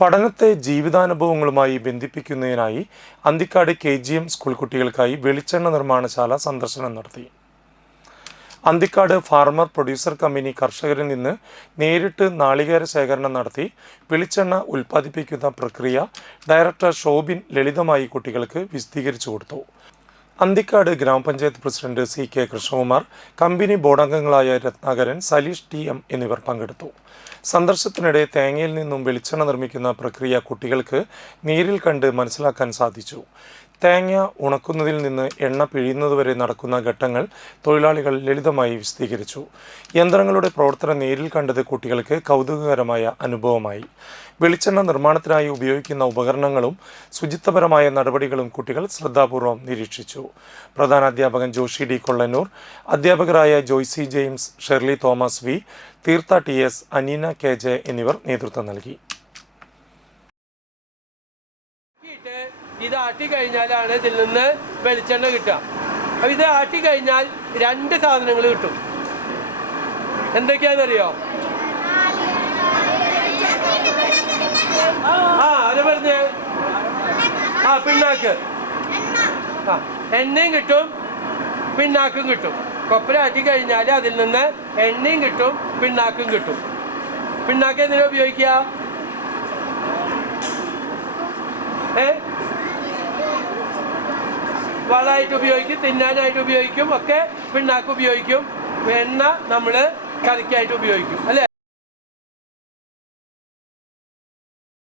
പഠനത്തെ ജീവിതാനുഭവങ്ങളുമായി ബന്ധിപ്പിക്കുന്നതിനായി Anthikad KGM school കുട്ടികൾക്കായി വെളിച്ചെണ്ണ നിർമ്മാണശാല സന്ദർശനം നടത്തി. അന്തിക്കാട് ഫാർമർ പ്രൊഡ്യൂസർ കമ്പനി കർഷകരിൽ നിന്ന് നേരിട്ട് നാളികേര ശേഖരണം നടത്തി വെളിച്ചെണ്ണ ഉൽപ്പാദിപ്പിക്കുന്ന പ്രക്രിയ ഡയറക്ടർ ഷോബിൻ ലളിതമായി കുട്ടികൾക്ക് വിശദീകരിച്ചു കൊടുത്തു. Anthikad grama panchayat president CK Krishnakumar, company ബോർഡംഗങ്ങളായ രത്നാകരൻ, സലീഷ് TM എന്നിവർ പങ്കെടുത്തു. സന്ദർശനത്തിനിടെ തേങ്ങയിൽ നിന്നും വെളിച്ചെണ്ണ നിർമ്മിക്കുന്ന പ്രക്രിയ കുട്ടികൾക്ക് നേരിൽ കണ്ട് മനസ്സിലാക്കാൻ സാധിച്ചു. തേങ്ങ ഉണക്കുന്നതിൽ നിന്ന് എണ്ണ പിഴിയുന്നതുവരെ നടക്കുന്ന ഘട്ടങ്ങൾ തൊഴിലാളികൾ ലളിതമായി വിശദീകരിച്ചു. യന്ത്രങ്ങളുടെ പ്രവർത്തനം നേരിൽ കണ്ടത് കുട്ടികൾക്ക് കൗതുകകരമായ അനുഭവമായി. വെളിച്ചെണ്ണ നിർമ്മാണത്തിനായി ഉപയോഗിക്കുന്ന ഉപകരണങ്ങളും ശുചിത്വപരമായ നടപടികളും കുട്ടികൾ ശ്രദ്ധാപൂർവം നിരീക്ഷിച്ചു. പ്രധാനാധ്യാപകൻ ജോഷി D. കൊള്ളന്നൂർ, അധ്യാപകരായ Joicy James, Shirley Thomas V, തീർത്ഥ TS, അനീന KJ എന്നിവർ നേതൃത്വം നൽകി. ഇത് ആട്ടി കഴിഞ്ഞാലാണ് ഇതിൽ നിന്ന് വെളിച്ചെണ്ണ കിട്ടുക. അപ്പോൾ ഇത് ആട്ടി കഴിഞ്ഞാൽ 2 സാധനങ്ങൾ കിട്ടും. എന്തൊക്കെയാണെന്നറിയോ? അത് പറഞ്ഞേ. പിണ്ണാക്ക്. എണ്ണയും കിട്ടും, പിണ്ണാക്കും കിട്ടും. കൊപ്പര ആട്ടി കഴിഞ്ഞാൽ അതിൽ നിന്ന് എണ്ണയും കിട്ടും, പിണ്ണാക്കും കിട്ടും. പിണ്ണാക്ക് എന്തിനാ ഉപയോഗിക്കുക? വളമായിട്ട് ഉപയോഗിക്കും, തിന്നാനായിട്ട് ഉപയോഗിക്കും, ഒക്കെ പിണ്ണാക്ക് ഉപയോഗിക്കും. എണ്ണ നമ്മൾ കറിക്കായിട്ട് ഉപയോഗിക്കും, അല്ലേ?